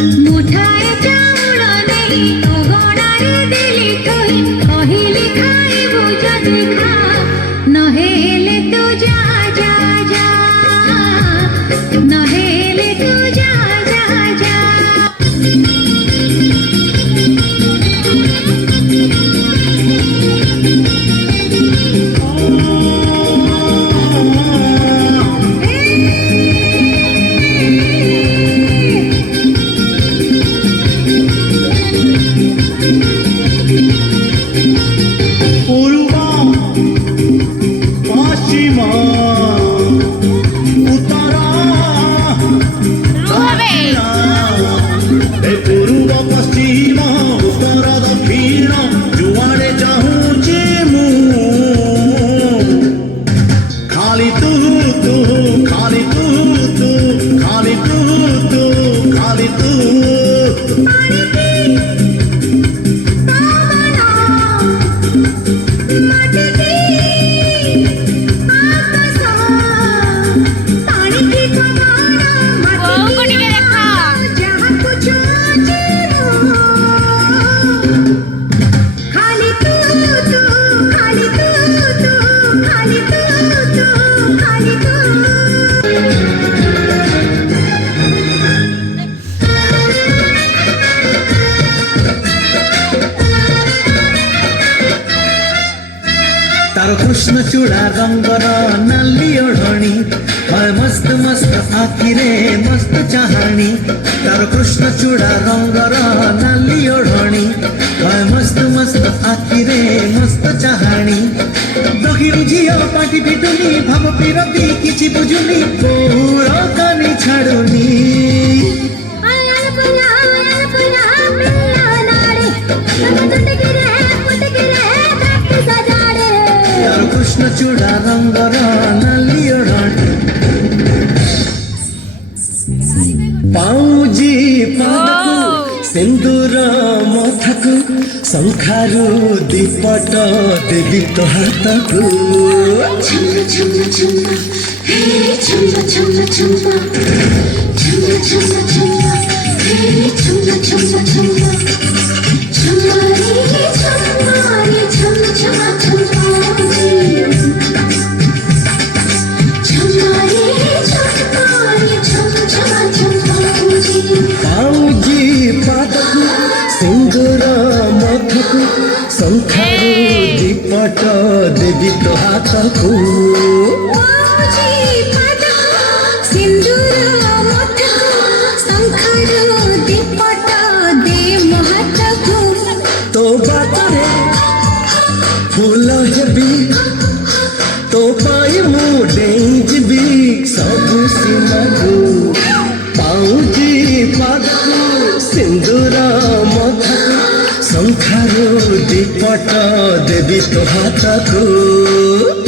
मुठाए चाउल नहीं अगणारे देली थई कहिली खाइबु जदि खा नहेले तू जा जा जा नहेले तू जा जा जा तार कृष्ण चूड़ा रंगर नाली ओढ़णी हाय मस्त मस्त आखिरे मस्त चाहाणी तार कृष्ण चूड़ा रंगर नाली ओढ़णी हाय मस्त मस्त आखिरे मस्त चाहाणी दखिणी झियो पाटी पिटुनी भाव पिरती किछि बुझुनी कोहुर कानी छाडुनी कृष्ण चूड़ा रंगर नाली ओढ़णी पाउजी पादकु सिंदूर मथकु शंखारु दीपट देवी तो हाथकु छुम्मा छुम्मा छुम्मा हे छुम्मा छुम्मा छुम्मा छुम्मा छुम्मा छुम्मा हे छुम्मा छुम्मा छुम्मा छुम्मा रे छुम्मा छुम्मा छुम्मा पाउजी पादकु सिंदूर मथकु शंखारु दीपट देवी तो हाथकु तो बातरे फूल हेबी तो पाई मु डेंजबी सबु सीमागु पाउजी पादकु सिंदूर मथकु शंखारु दीपट देवी तो हाथकु